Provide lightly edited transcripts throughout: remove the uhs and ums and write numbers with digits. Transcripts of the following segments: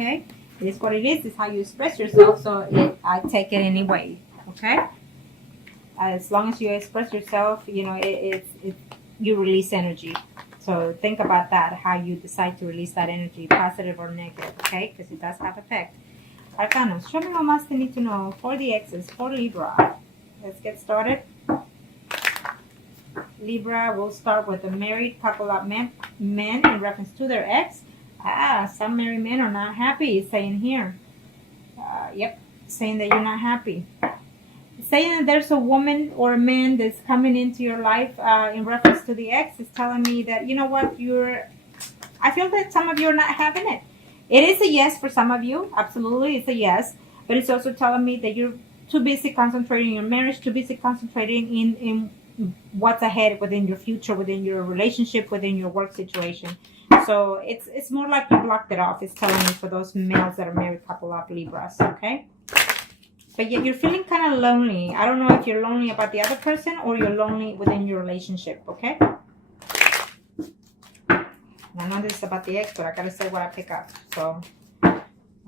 okay? It is what it is. It's how you express yourself, so I take it anyway, okay? As long as you express yourself, you know, you release energy. So think about that, how you decide to release that energy, positive or negative, okay? Because it does have effect. Arcanos, show me what must they need to know for the exes, for Libra. Let's get started. Libra, we'll start with a married couple of men in reference to their ex. Some married men are not happy, it's saying here. Yep, saying that you're not happy. Saying that there's a woman or a man that's coming into your life in reference to the ex is telling me that, you know what, I feel that some of you are not having it. It is a yes for some of you. Absolutely, it's a yes. But it's also telling me that you're too busy concentrating on your marriage, too busy concentrating in what's ahead within your future, within your relationship, within your work situation. So it's more like you blocked it off. It's telling me for those males that are married couple of Libras, okay? But yet you're feeling kind of lonely. I don't know if you're lonely about the other person or you're lonely within your relationship, okay? I know this is about the ex, but I gotta say what I pick up. So,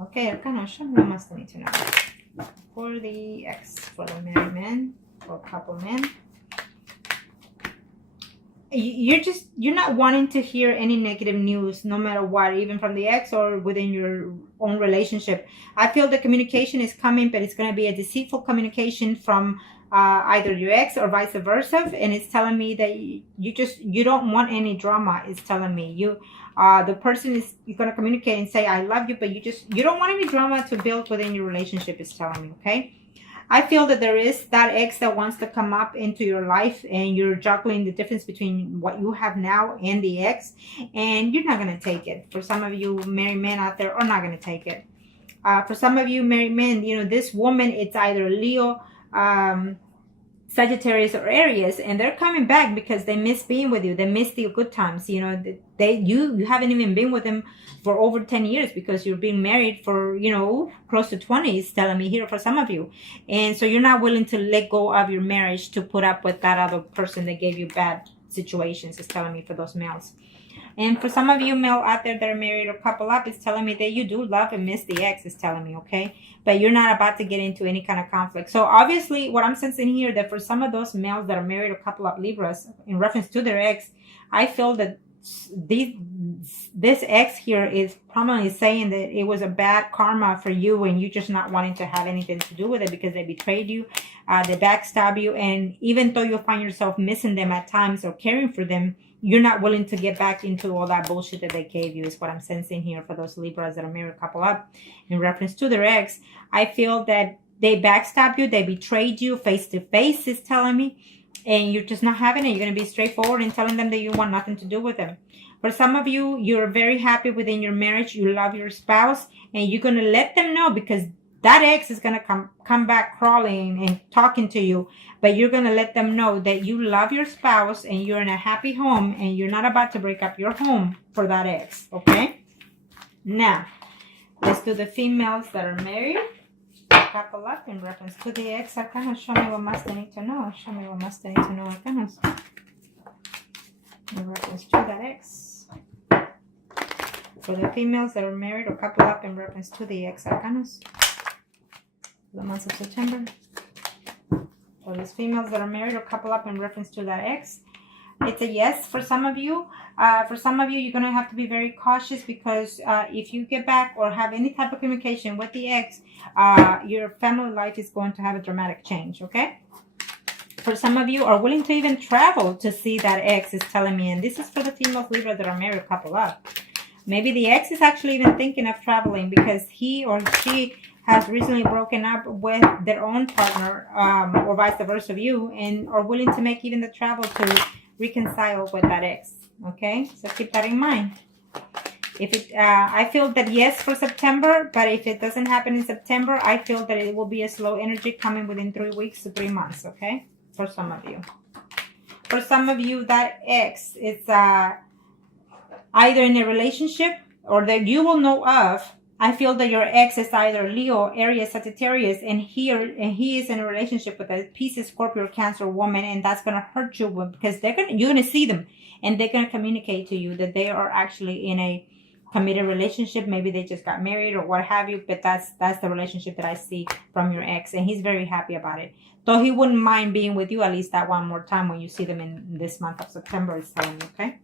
okay, Arcana, show me what must I need to know. For the ex, for the married man, for couple men. You're not wanting to hear any negative news, no matter what, even from the ex or within your own relationship. I feel the communication is coming, but it's going to be a deceitful communication from either your ex or vice versa. And it's telling me that you don't want any drama. It's telling me the person is going to communicate and say, I love you, but you don't want any drama to build within your relationship. It's telling me, okay? I feel that there is that ex that wants to come up into your life and you're juggling the difference between what you have now and the ex, and you're not going to take it. For some of you married men out there are not going to take it. For some of you married men, you know, this woman, it's either Leo, Sagittarius or Aries, and they're coming back because they miss being with you. They miss the good times. You know, you haven't even been with them for over 10 years because you're being married for, you know, close to 20, is telling me here for some of you. And so you're not willing to let go of your marriage to put up with that other person that gave you bad situations, is telling me for those males. And for some of you male out there that are married or couple up, it's telling me that you do love and miss the ex, is telling me, okay? But you're not about to get into any kind of conflict. So obviously what I'm sensing here, that for some of those males that are married or couple up Libras in reference to their ex, I feel that this ex here is probably saying that it was a bad karma for you and you just not wanting to have anything to do with it because they betrayed you, they backstab you, and even though you find yourself missing them at times or caring for them, you're not willing to get back into all that bullshit that they gave you, is what I'm sensing here for those Libras that are married couple up in reference to their ex. I feel that they backstabbed you, they betrayed you face to face, is telling me, and you're just not having it. You're going to be straightforward and telling them that you want nothing to do with them. For some of you, you're very happy within your marriage, you love your spouse, and you're going to let them know, because that ex is going to come back crawling and talking to you, but you're going to let them know that you love your spouse and you're in a happy home and you're not about to break up your home for that ex, okay? Now, let's do the females that are married. Couple up in reference to the ex. Arcanos, show me what must they need to know. Show me what must they need to know, Arcanos. In reference to that ex. For the females that are married or couple up in reference to the ex, Arcanos. The month of September. For these females that are married or couple up in reference to that ex, it's a yes for some of you. For some of you, you're going to have to be very cautious, because if you get back or have any type of communication with the ex, your family life is going to have a dramatic change, okay? For some of you are willing to even travel to see that ex, is telling me, and this is for the females Libra that are married or couple up. Maybe the ex is actually even thinking of traveling because he or she has recently broken up with their own partner, or vice versa of you, and are willing to make even the travel to reconcile with that ex, okay? So keep that in mind. If it, I feel that yes for September, but if it doesn't happen in September, I feel that it will be a slow energy coming within 3 weeks to 3 months, okay? For some of you. For some of you, that ex is either in a relationship or that you will know of. I feel that your ex is either Leo, Aries, Sagittarius, and he is in a relationship with a Pisces, Scorpio, Cancer woman, and that's gonna hurt you because you're gonna see them, and they're gonna communicate to you that they are actually in a committed relationship. Maybe they just got married or what have you, but that's the relationship that I see from your ex, and he's very happy about it. Though he wouldn't mind being with you at least that one more time when you see them in this month of September, is telling me, okay?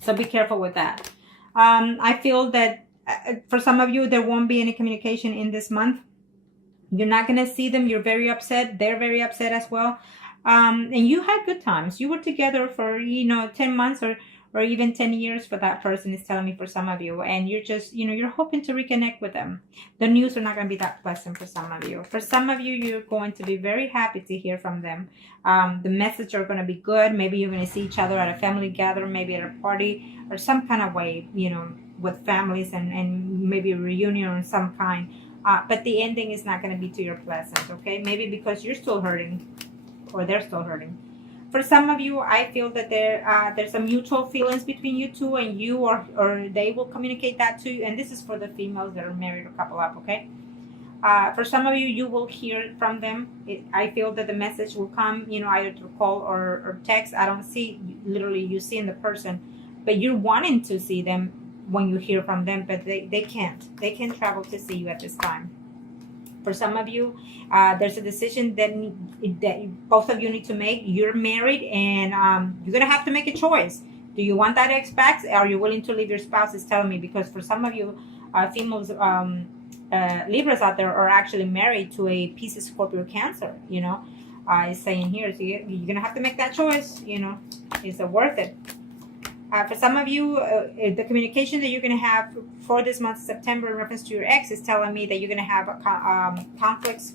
So be careful with that. I feel that for some of you, there won't be any communication in this month. You're not going to see them. You're very upset. They're very upset as well. And you had good times. You were together for, 10 months or even 10 years for that person, is telling me for some of you. And you're just, you're hoping to reconnect with them. The news are not going to be that pleasant for some of you. For some of you, you're going to be very happy to hear from them. The message are going to be good. Maybe you're going to see each other at a family gathering, maybe at a party or some kind of way, with families and maybe a reunion of some kind. But the ending is not going to be to your pleasant, okay? Maybe because you're still hurting or they're still hurting. For some of you, I feel that there's some mutual feelings between you two, and you or they will communicate that to you. And this is for the females that are married or couple up, okay? For some of you, you will hear from them. I feel that the message will come, either through call or text. I don't see literally you seeing the person, but you're wanting to see them when you hear from them, but they can't. They can't travel to see you at this time. For some of you, there's a decision that both of you need to make. You're married, and you're going to have to make a choice. Do you want that ex back? Are you willing to leave your spouse? Is telling me, because for some of you, females, Libras out there are actually married to a Pisces, Scorpio, Cancer. It's saying here, so you're going to have to make that choice. Is it worth it? For some of you, the communication that you're going to have for this month of September in reference to your ex is telling me that you're going to have conflicts,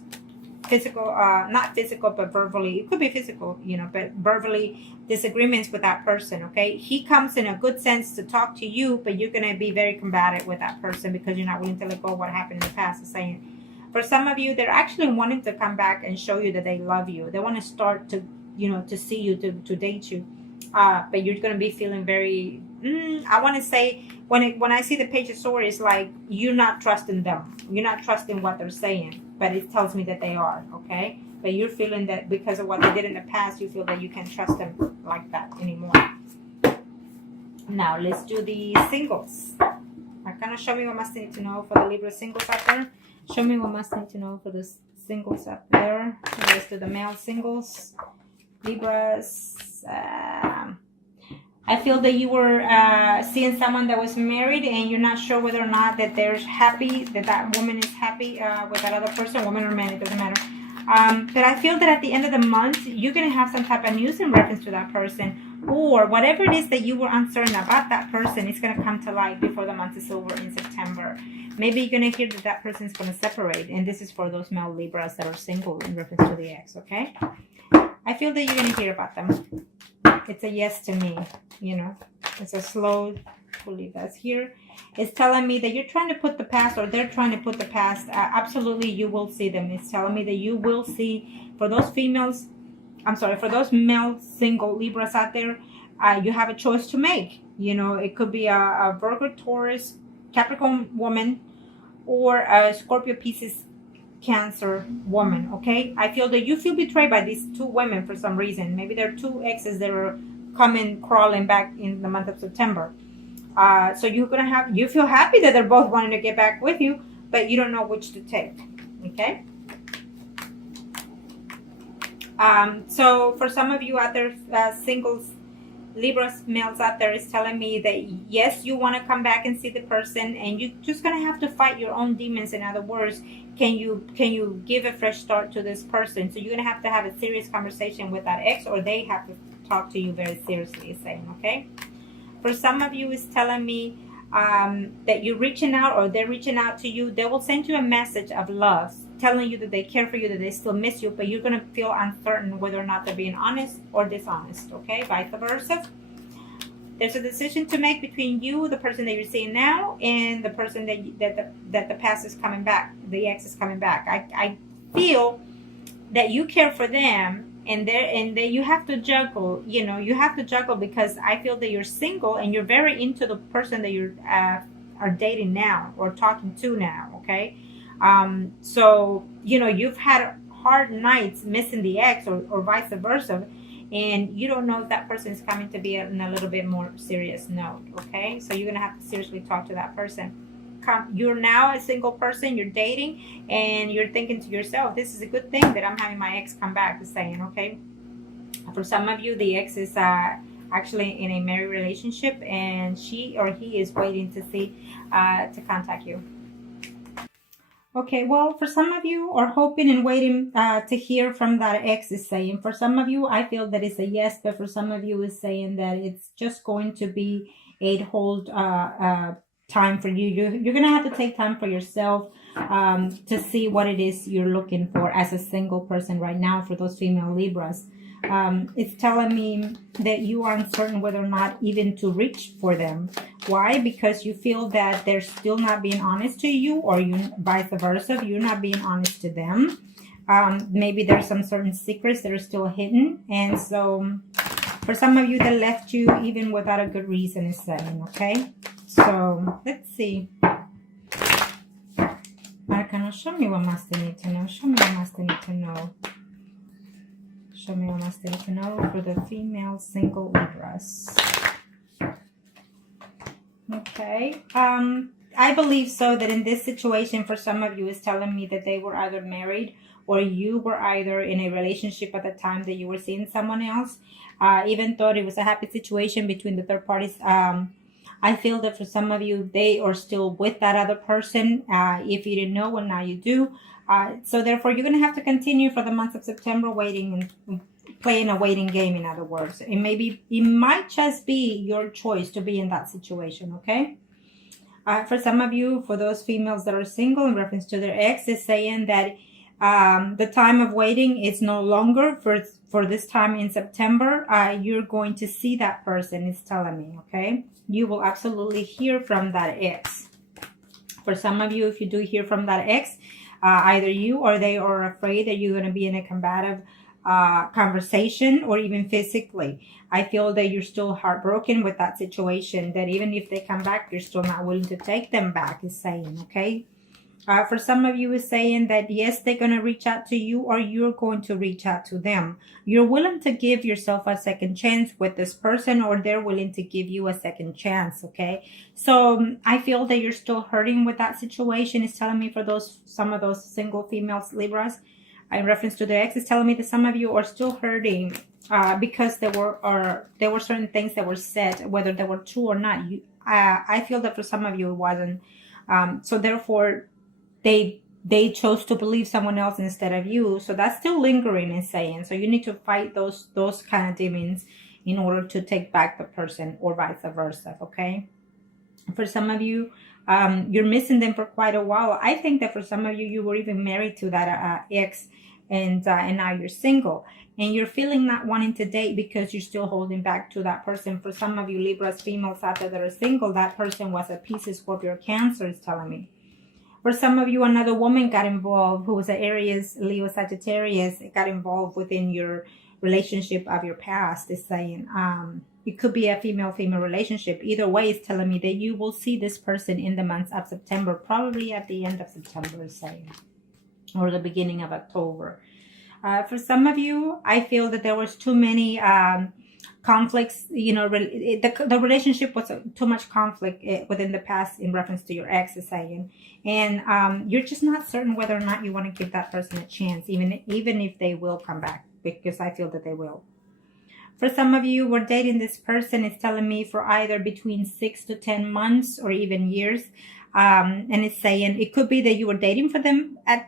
physical, not physical, but verbally. It could be physical, but verbally disagreements with that person, okay? He comes in a good sense to talk to you, but you're going to be very combative with that person because you're not willing to let go of what happened in the past. It's saying, for some of you, they're actually wanting to come back and show you that they love you. They want to start to, to see you, to date you. But you're going to be feeling very, I want to say, when I see the Page of Swords, it's like you're not trusting them. You're not trusting what they're saying, but it tells me that they are, okay? But you're feeling that because of what they did in the past, you feel that you can't trust them like that anymore. Now, let's do the singles. Kind of show me what must need to know for the Libra singles out there. Show me what must need to know for the singles out there. Let's do the male singles. Libras. I feel that you were seeing someone that was married, and you're not sure whether or not that they're happy, that woman is happy with that other person, woman or man, it doesn't matter. But I feel that at the end of the month, you're going to have some type of news in reference to that person, or whatever it is that you were uncertain about that person is going to come to light before the month is over in September. Maybe you're going to hear that that person is going to separate, and this is for those male Libras that are single in reference to the ex, okay? I feel that you're going to hear about them. It's a yes to me, It's a slow, we'll leave that here. It's telling me that you're trying to put the past, or they're trying to put the past. Absolutely, you will see them. It's telling me that you will see, for those females, for those male single Libras out there, you have a choice to make. It could be a Virgo, Taurus, Capricorn woman, or a Scorpio, Pisces, Cancer woman, okay? I feel that you feel betrayed by these two women for some reason. Maybe there are two exes that are coming crawling back in the month of September. So you feel happy that they're both wanting to get back with you, but you don't know which to take, okay? So for some of you out there, singles, Libras males out there, is telling me that yes, you want to come back and see the person, and you're just going to have to fight your own demons. In other words, can you give a fresh start to this person? So you're going to have a serious conversation with that ex, or they have to talk to you very seriously, is saying, okay? For some of you, is telling me that you're reaching out, or they're reaching out to you. They will send you a message of love, telling you that they care for you, that they still miss you, but you're going to feel uncertain whether or not they're being honest or dishonest, okay? Vice versa. There's a decision to make between you, the person that you're seeing now, and the person that the past is coming back, the ex is coming back. I feel that you care for them, and you have to juggle, you have to juggle, because I feel that you're single and you're very into the person that you are dating now or talking to now, okay? So, you've had hard nights missing the ex, or vice versa, and you don't know if that person is coming to be in a little bit more serious note, okay? So you're gonna have to seriously talk to that person. You're now a single person, you're dating, and you're thinking to yourself, this is a good thing that I'm having my ex come back, is saying, okay? For some of you, the ex is actually in a married relationship, and she or he is waiting to see to contact you. Okay, well, for some of you are hoping and waiting to hear from that ex, is saying. For some of you, I feel that it's a yes, but for some of you, is saying that it's just going to be a hold time for you. You're going to have to take time for yourself to see what it is you're looking for as a single person right now for those female Libras. It's telling me that you are uncertain whether or not even to reach for them. Why? Because you feel that they're still not being honest to you, or you vice versa, you're not being honest to them. Maybe there's some certain secrets that are still hidden, and so for some of you that left you even without a good reason, is saying, okay? So let's see. Arcana, show me what Master need to know. Show me what Master need to know. Show me what Master need to know for the female single Libras. Okay. I believe so that in this situation, for some of you, is telling me that they were either married or you were either in a relationship at the time that you were seeing someone else. Even though it was a happy situation between the third parties, I feel that for some of you, they are still with that other person. If you didn't know, well, now you do. So therefore, you're going to have to continue for the month of September waiting and playing a waiting game, in other words. And maybe it might just be your choice to be in that situation, okay? For some of you, for those females that are single, in reference to their ex, is saying that the time of waiting is no longer for this time in September. You're going to see that person, is telling me, okay? You will absolutely hear from that ex. For some of you, if you do hear from that ex, either you or they are afraid that you're going to be in a combative conversation, or even physically. I feel that you're still heartbroken with that situation, that even if they come back, you're still not willing to take them back, is saying, okay? For some of you, is saying that yes, they're going to reach out to you, or you're going to reach out to them. You're willing to give yourself a second chance with this person, or they're willing to give you a second chance, okay? So I feel that you're still hurting with that situation. It's telling me for some of those single females Libras, in reference to the ex, is telling me that some of you are still hurting because there were certain things that were said, whether they were true or not. I feel that for some of you it wasn't. So therefore, they chose to believe someone else instead of you. So that's still lingering, is saying. So you need to fight those kind of demons in order to take back the person, or vice versa, okay? For some of you, you're missing them for quite a while. I think that for some of you, you were even married to that ex, and now you're single, and you're feeling not wanting to date because you're still holding back to that person. For some of you Libras females out there that are single, that person was a Pisces, Scorpio, Cancer, is telling me. For some of you, another woman got involved who was an Aries, Leo, Sagittarius, got involved within your relationship of your past, is saying. It could be a female-female relationship. Either way, it's telling me that you will see this person in the month of September, probably at the end of September, is saying, or the beginning of October. For some of you, I feel that there was too many conflicts. You know, the relationship was too much conflict within the past in reference to your ex, is saying. And you're just not certain whether or not you want to give that person a chance, even if they will come back, because I feel that they will. For some of you who are dating this person, it's telling me for either between 6 to 10 months or even years. And it's saying it could be that you were dating for them that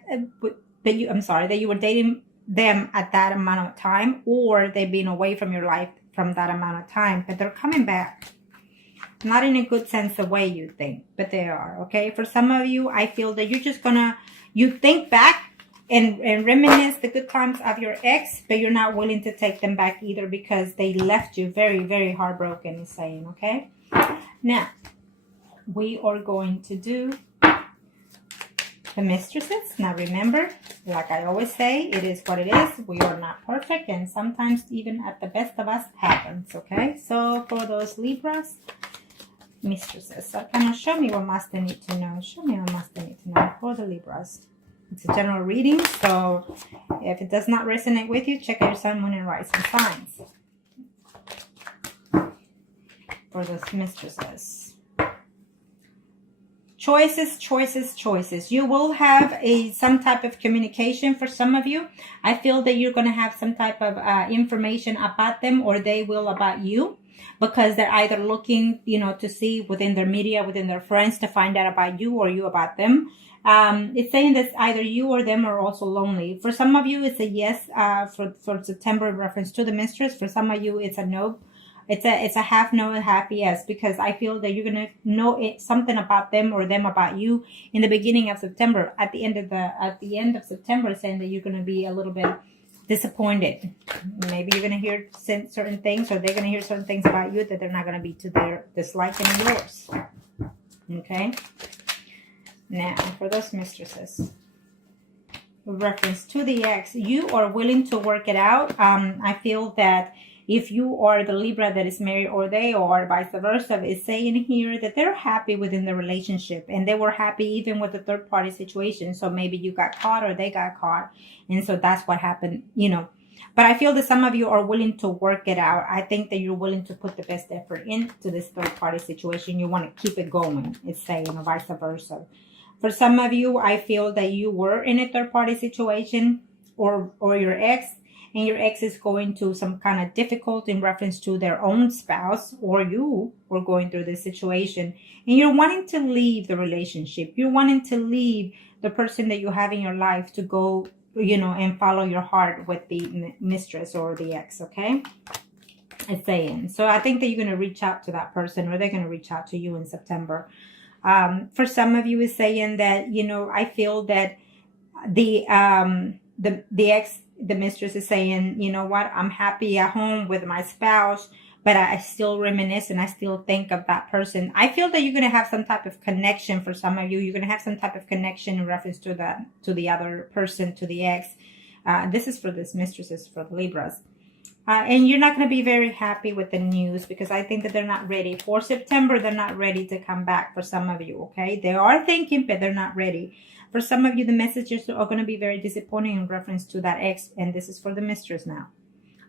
you were dating them at that amount of time, or they've been away from your life from that amount of time, but they're coming back. Not in a good sense of way you think, but they are, okay? For some of you, I feel that you're just you think back and reminisce the good times of your ex, but you're not willing to take them back either because they left you very, very heartbroken, is saying, okay? Now, we are going to do the mistresses. Now remember, like I always say, it is what it is. We are not perfect, and sometimes even at the best of us happens, okay? So for those Libras, mistresses. So can you show me what Master need to know? Show me what Master need to know for the Libras. It's a general reading, so if it does not resonate with you, check out your sun, moon, and rising signs for those mistresses. Choices, choices, choices. You will have some type of communication for some of you. I feel that you're going to have some type of information about them, or they will about you, because they're either looking, to see within their media, within their friends, to find out about you, or you about them. It's saying that either you or them are also lonely. For some of you, it's a yes for September in reference to the mistress. For some of you, it's a no. It's a half no and half yes, because I feel that you're gonna know something about them or them about you in the beginning of September. At the end of September, saying that you're gonna be a little bit disappointed. Maybe you're gonna hear certain things, or they're gonna hear certain things about you that they're not gonna be to their disliking of yours. Okay. Now, for those mistresses, with reference to the ex, you are willing to work it out. I feel that if you are the Libra that is married, or they are, vice versa, is saying here that they're happy within the relationship, and they were happy even with the third party situation. So maybe you got caught, or they got caught, and so that's what happened, But I feel that some of you are willing to work it out. I think that you're willing to put the best effort into this third party situation. You want to keep it going, it's saying, or vice versa. For some of you, I feel that you were in a third party situation, or your ex, and your ex is going through some kind of difficulty in reference to their own spouse, or you were going through this situation, and you're wanting to leave the relationship. You're wanting to leave the person that you have in your life to go, and follow your heart with the mistress or the ex, okay? It's saying. So I think that you're going to reach out to that person, or they're going to reach out to you in September. For some of you, is saying that, I feel that the ex, the mistress is saying, you know what, I'm happy at home with my spouse, but I still reminisce and I still think of that person. I feel that you're going to have some type of connection. For some of you, you're going to have some type of connection in reference to the other person, to the ex. This is for this mistresses, for the Libras. And you're not going to be very happy with the news, because I think that they're not ready. For September, they're not ready to come back for some of you, okay? They are thinking, but they're not ready. For some of you, the messages are going to be very disappointing in reference to that ex, and this is for the mistress now.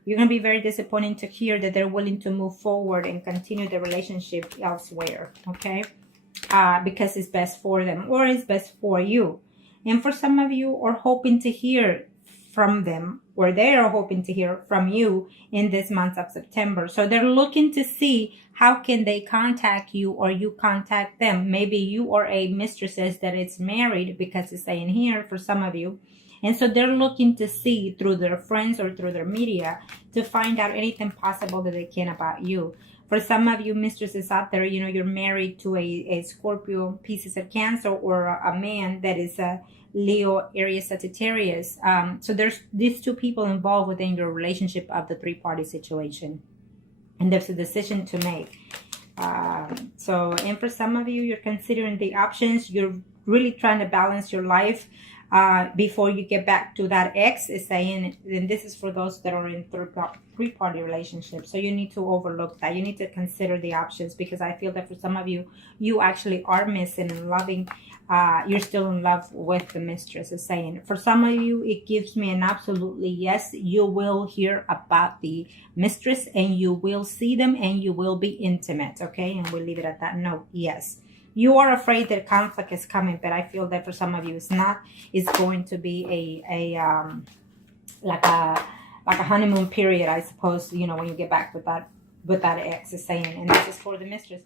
You're going to be very disappointing to hear that they're willing to move forward and continue the relationship elsewhere, okay? Because it's best for them, or it's best for you. And for some of you are hoping to hear from them, or they are hoping to hear from you in this month of September. So they're looking to see how can they contact you, or you contact them. Maybe you are a mistresses that is married, because it's saying here for some of you. And so they're looking to see through their friends or through their media to find out anything possible that they can about you. For some of you mistresses out there, you're married to a Scorpio, Pisces, or Cancer, or a man that is a Leo, Aries, Sagittarius. So there's these two people involved within your relationship of the three-party situation. And there's a decision to make. And for some of you, you're considering the options. You're really trying to balance your life before you get back to that ex, is saying. And this is for those that are in three-party relationships. So you need to overlook that. You need to consider the options, because I feel that for some of you, you actually are missing and loving. You're still in love with the mistress, is saying. For some of you, it gives me an absolutely yes. You will hear about the mistress, and you will see them, and you will be intimate, okay? And we'll leave it at that note. Yes. You are afraid that conflict is coming, but I feel that for some of you, it's not. It's going to be like a honeymoon period, I suppose. When you get back with that ex, is saying. And this is for the mistress.